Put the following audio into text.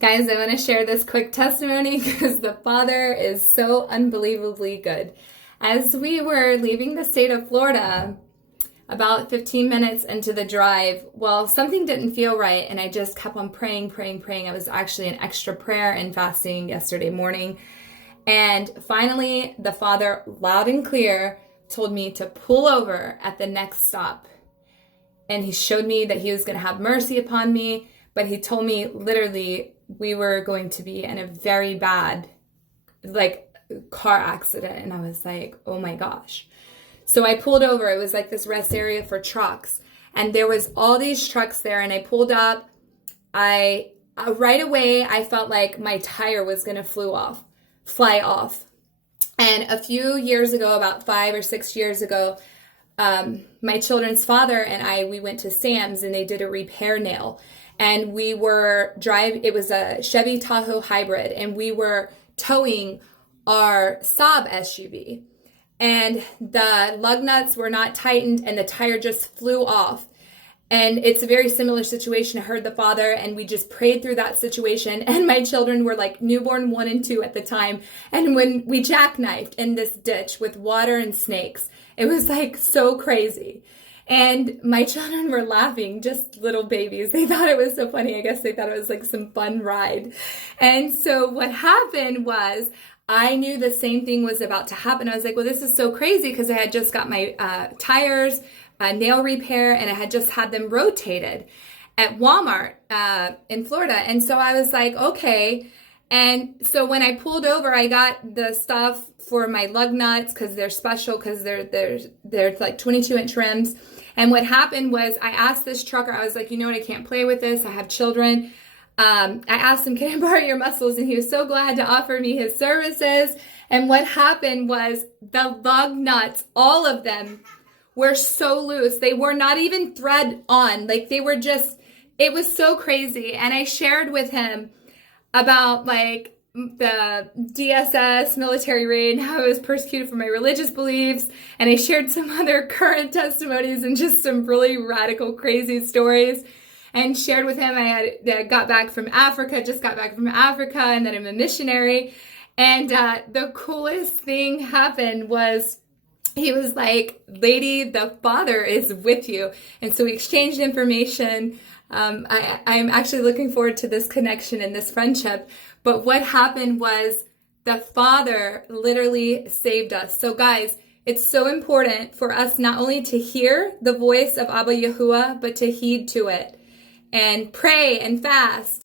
Guys, I want to share this quick testimony because the Father is so unbelievably good. As we were leaving the state of Florida, about 15 minutes into the drive, well, something didn't feel right, and I just kept on praying. I was actually an extra prayer and fasting yesterday morning. And finally, the Father, loud and clear, told me to pull over at the next stop. And he showed me that he was going to have mercy upon me, but he told me literally we were going to be in a very bad, car accident. And I was like, oh my gosh. So I pulled over. It was like this rest area for trucks. And there was all these trucks there, and I pulled up. Right away, I felt like my tire was going to fly off. And a few years ago, about 5 or 6 years ago, my children's father and we went to Sam's, and they did a repair nail. And we were it was a Chevy Tahoe hybrid, and we were towing our Saab SUV. And the lug nuts were not tightened, and the tire just flew off. And it's a very similar situation. I heard the Father, and we just prayed through that situation. And my children were like newborn 1 and 2 at the time. And when we jackknifed in this ditch with water and snakes, it was like so crazy. And my children were laughing, just little babies. They thought it was so funny. I guess they thought it was like some fun ride. And so what happened was I knew the same thing was about to happen. I was like, well, this is so crazy because I had just got my tires, nail repair, and I had just had them rotated at Walmart in Florida. And so I was like, okay. And so when I pulled over, I got the stuff for my lug nuts because they're special, because they're like 22-inch rims. And what happened was I asked this trucker, I was like, you know what, I can't play with this. I have children. I asked him, can I borrow your muscles? And he was so glad to offer me his services. And what happened was the lug nuts, all of them, were so loose. They were not even thread on. Like they were just, it was so crazy. And I shared with him about like the DSS military raid and how I was persecuted for my religious beliefs. And I shared some other current testimonies and just some really radical, crazy stories. And shared with him I got back from Africa, and that I'm a missionary. And the coolest thing happened was he was like, lady, the Father is with you. And so we exchanged information. I'm actually looking forward to this connection and this friendship. But what happened was the Father literally saved us. So guys, it's so important for us not only to hear the voice of Abba Yahuwah, but to heed to it and pray and fast